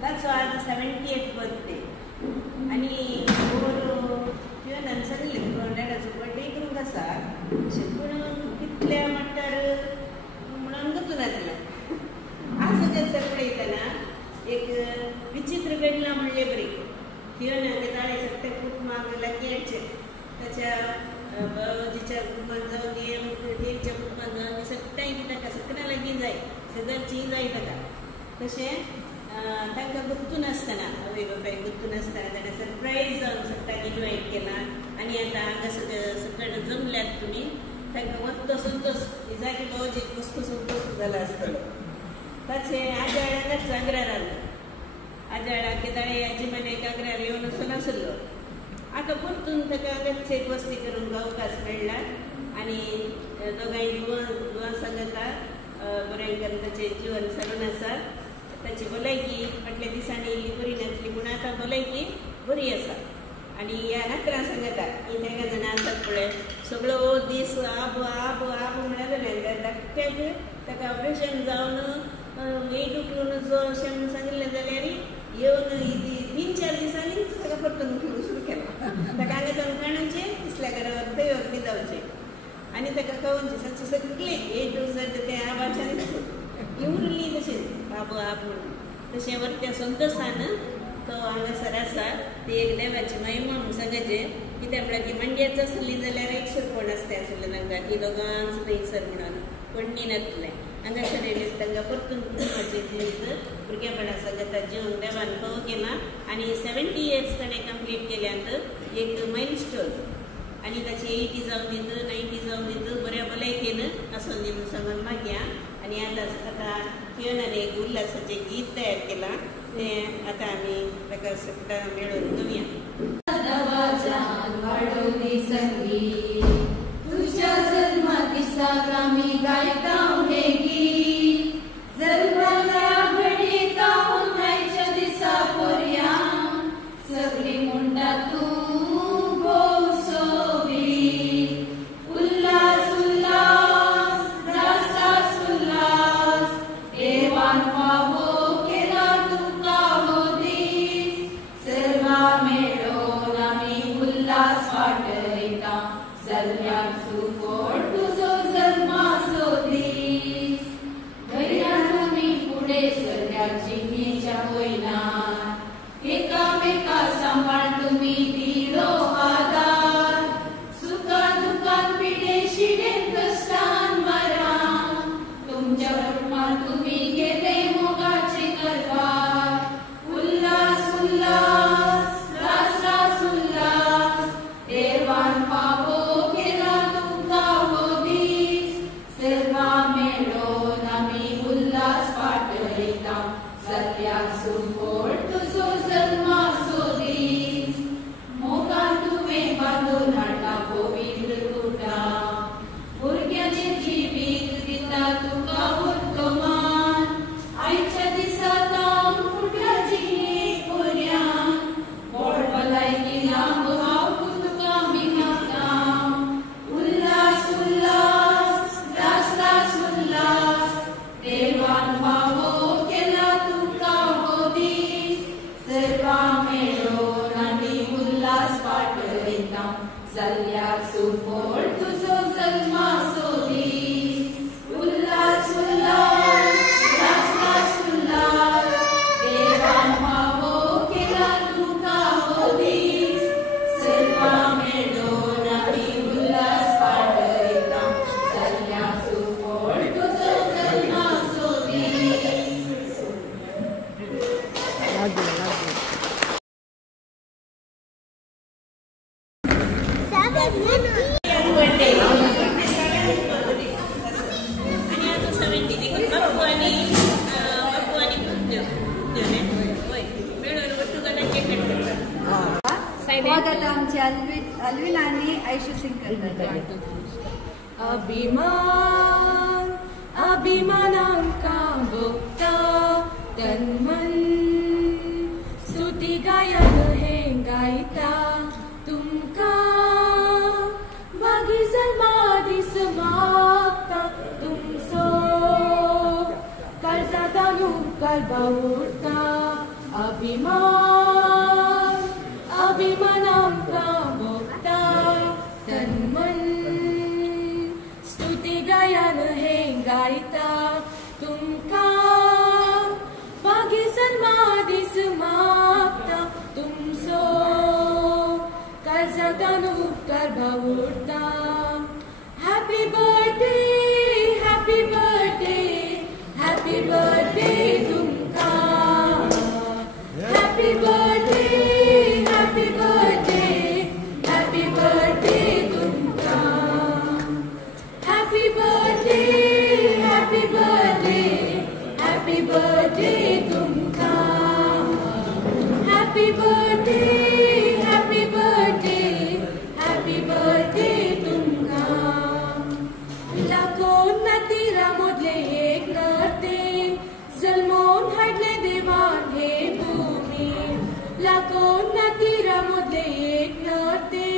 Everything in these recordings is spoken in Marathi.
That's our 70th birthday. आणि तुवें सांगले कोणाचो बर्थडे करूंक आसा पूण कितल्या म्हणटार म्हणून गुंतून येतलें. आज सगळें पळयतना एक विचित्र घडलां म्हणलें बरी. तुवें ते ताळे सगळे कुटुंबाक लागींचे ताच्या बाबाजीच्या कुटुंबाक जावं तेंच्या कुटुंबाक जावं सगळ्यांक ताका सगळ्यां लागीं जाय सगळ्यांची जाय ताका. तशें तांकां गुंतून आसतना आवय बापायक गुंतून आसतना ताणें सरप्रायज जावन सगळ्यांक इन्वायट केलां. आनी आतां हांगा सगळे जमल्यात तुमी तांकां वत्तो संतोश जागे बाबाजीक मस्त संतोश जाला आसतलो. ताचें आजयाळांगाच आग्रार आसलो. आजयाळाक ताळे आजी मानेक आग्रार येवन वचून नासलो. आतां परतून ताका हांगाच एक वस्ती करूंक अवकाश मेळ्ळा. आनी दोगांय दुवांसां जाता बरें ताचें जिवन सारून आसा. ताची भलायकी फाटल्या दिसांनी इल्ली बरी नासली पूण आतां भलायकी बरी आसा. आनी ह्या नाकरां सांगता ही तांकां जाणां आसात पळय सगळो दीस आब आब आब म्हणल्यार जालें धाकट्याक ताका ऑपरेशन जावन मीठ उखलून जो अशें म्हणून सांगिल्लें जाल्यार येवन 3-4 दिसांनीच ताका परतून उखलूंक सुरू केलो. ताका हांगा जावन काणूचें दिसल्या घरावर थंय वखदी जावचें. आनी ताका कळोवचें ताची सगळी A to Z तें आबाच्यान ही उरली तशेंच आब आब म्हणून. तशें वर्त्या संतोशान तो हांगासर आसा ती एक देवाची महिमा म्हणून सांगचें. कित्याक म्हळ्यार ती मांड्याच आसली जाल्यार एक सरपण आसतें आसलें तांकां की दोगांच थंयसर म्हणून पडणी नासलें. हांगासर येयले तांकां परतून कुटुंबाचें जीवन भुरगेपणा सांगता जिवन देवान फावो केलां. आनी 70 years ताणें कंप्लीट केल्यांत एक मायलस्टोन. आनी ताची 80 जावन दीत 90 जावन दीत बऱ्या भलायकेन आसून दी म्हणून सांगून मागया. आनी आतां किरणान एक उल्हासाचें गीत तयार केलां तें आतां आमी ताका सगळ्यां मेळून गावया. तुझ्या जन्मा दिसाक आमी गायता हे गीत. जल्माल्या घडीक हांव आयच्या दिसा पर्यां सगळीं म्हणटा तूं भोव सोबीत. उल्हास उल्हास रास उल्हास देवान फावो केला तुका हो दीस. सर्वां मेळोन आमी उल्हास वाटयता जल्म्याक सुफोड तुजो जल्माचो दीस. धैर्यान आमी फुडें सरयात जिणेच्या वयनार एकामेका सांबाळ तुमी दिलो आदार. सुखा दुखान पिडे शिडेन कश्टान मरान तुमच्या कुटुंबान तुमी केले मोगाचे कारभार. उल्हास उल्हास रास रास उल्हास देवान फावो केला तुमकां जाल्ल्याचो फळ तुजो जल्माचो दीस उल्हास उल्हास नाच उल्हास देवान फावो केला तुका हो दीस सर्वा मेळून आमी उल्हास पाडयता जाल्ल्याचो फळ तुजो जल्माचो दीस आमची अल्विन आणि आयशू सिंग करतात. अभिमान अभिमानांका भोगता तन मन स्तुती गायन हे गायता तुमका मागी जन्मा दिस मागता तुमचो काळजा तांदूळ कालबा उरता अभिमान अभिमानांका भोगता तन मन स्तुती गायन हे गायता तुमका मागी जन्मा दिस मागता तुमचो काळजा तांदूळ कालबा उरता happy birthday happy birthday happy birthday तुमका happy birthday happy birthday happy birthday तुमका happy birthday happy birthday happy birthday तुमका happy birthday happy birthday happy birthday तुमका लाखोन नातीरा मोदले एक नर्ते जल्मोन हाडले देवान हे भूमी लाखोन नातीरा मोदले एक नर्ते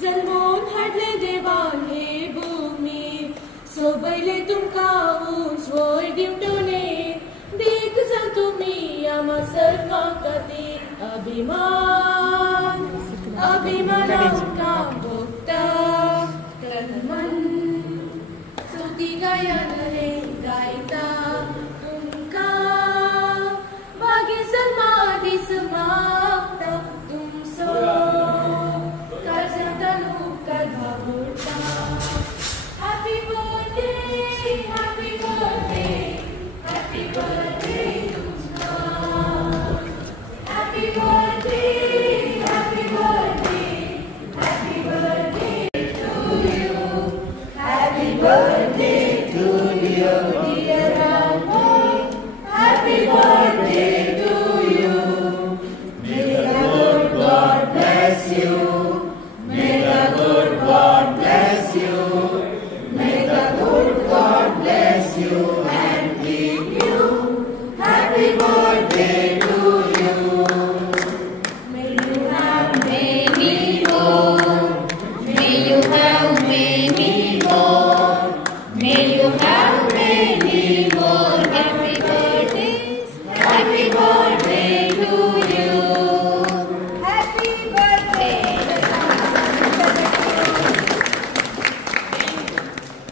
जल्मोन हाडले देवान हे भूमी सोबयले तुमका उंच वयर दिवटोने देख जा तुमी आमा सर्वां खातीर अभिमान अभिमानांका भोगता तन मन स्तुती गायन हे गायता तुमका मागी जन्मा दिस मागता तुमचो काळजा तांदूळ कालबा उरता happy birthday happy birthday happy birthday तुमका happy birthday happy birthday happy birthday to you happy birthday to you dear Ramo happy birthday to you may the good god bless you may the good god bless you may the good God bless you and keep you happy birthday to you may you have many more may you have many more may you have many more happy birthday to you happy birthday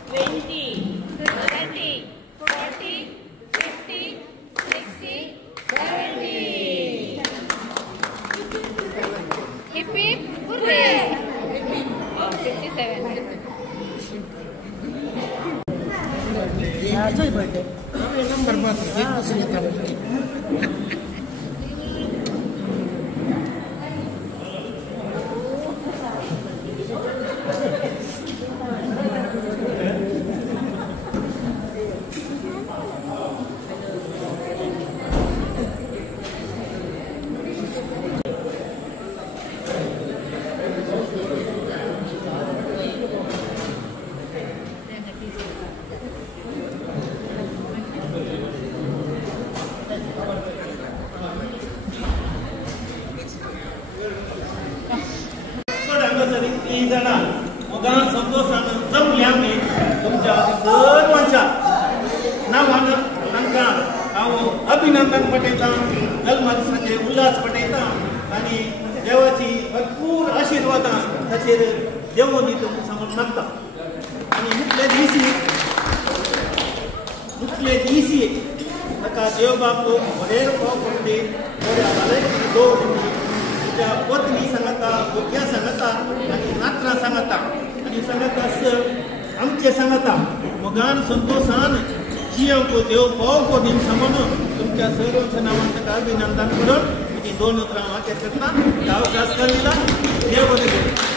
20, 30, 40, 50, 60, 70. Hip hip hooray! 57. आजही बर्थडे नंबर मात्र एक दुसरी अभिनंदन पटयता जल्मा दिसाचे उल्हास पटयता आणि देवाची भरपूर आशीर्वादां ताचेर देवोनी तुमकां सांगूंक मागता आनी मुटले दिसी ताका देव बाप बरें फोव करते बऱ्या भलायकेन दवरली तुज्या पत्नी सांगता भुरग्यां सांगता आनी नात्रां सांगता आनी सांगता सर आमचे सांगता मोगान संतोषान जियेवंक देव फोव कोनी सांगून तुमच्या सर्वांच्या नांवान ताका अभिनंदन करून ही 2 उतरां वाक्य करता अवकाश दिला देव बरें करूं.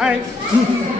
Hi.